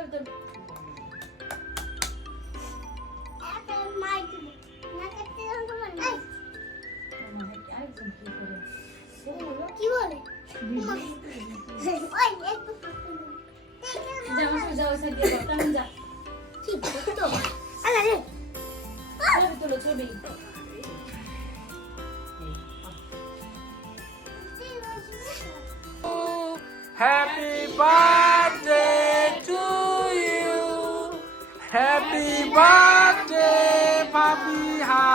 তোল আরেকজন কি বলে সাথে যাও সাইড দিয়ে তেমন যা কি তো আরে রে ছবি তোলো ছবি Happy birthday birthday, Papiha.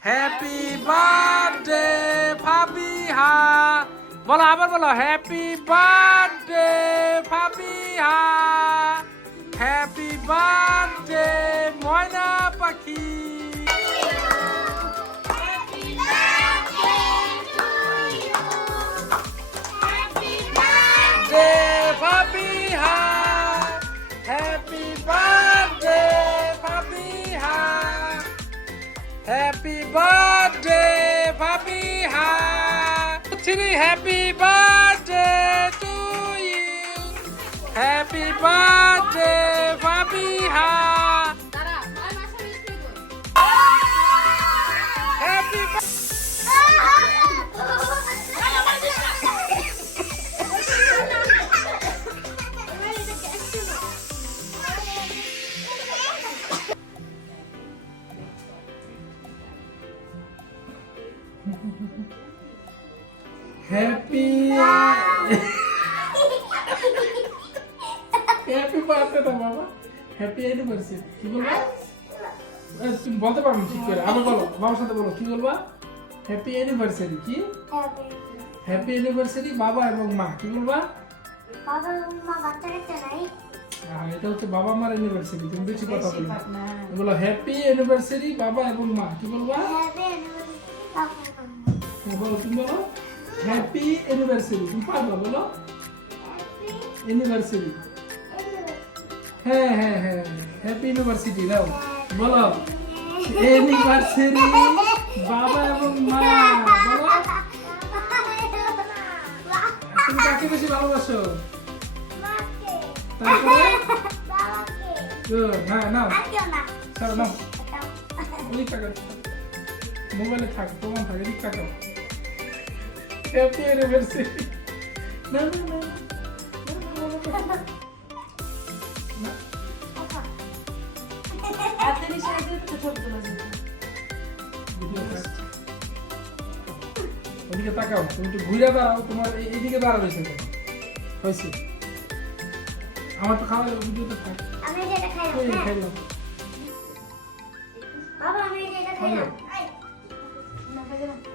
Happy birthday, Papiha. বলো আবার বলো happy birthday Papiha happy birthday ময়না পাখি Happy birthday, Papiha. Chiri, happy birthday Happy happy birthday তো বাবা হ্যাপি অ্যানিভার্সারি কি বলবা? তুমি বলতে পারো না ঠিক করে। আবার বলো বাবার সাথে বলো কি বলবা? হ্যাপি অ্যানিভার্সারি কি? হ্যাপি অ্যানিভার্সারি বাবা এবং মা কি বলবা? বাবা মা বাচ্চা কাচ্চা নাই। এটা হচ্ছে বাবা মার অ্যানিভার্সারি তুমি বেশি কথা বলো। না। বলো হ্যাপি অ্যানিভার্সারি বাবা এবং মা কি বলবা? হ্যাপি বলো তুমি বলো হ্যাপি অ্যানিভার্সারি তুমি পারবা বলো? অ্যানিভার্সারি হ্যাঁ হ্যাঁ হ্যাঁ হ্যাপি ইউনিভার্সিটি দাও। বলো। অ্যানিভার্সারি বাবা এবং মা বলো। তুমি কাকে বেশি ভালোবাসো? তারপরে? হ্যাঁ এদিক টাকা মোবাইলে থাক তোমার থাকে এদিক টাকা হ্যাপি অ্যানিভার্সারি না না না। ওদিকে তাকাও তুমি একটু ঘুরে দাঁড়াও তোমার এই- এইদিকে দাঁড়াবে সেটা হয়েছে। আমার তো খাওয়া ভিডিওতে থাক। আমি যেটা হ্যাঁ। খাইলাম। বাবা আমি যেটা খাইলাম। না খাইলাম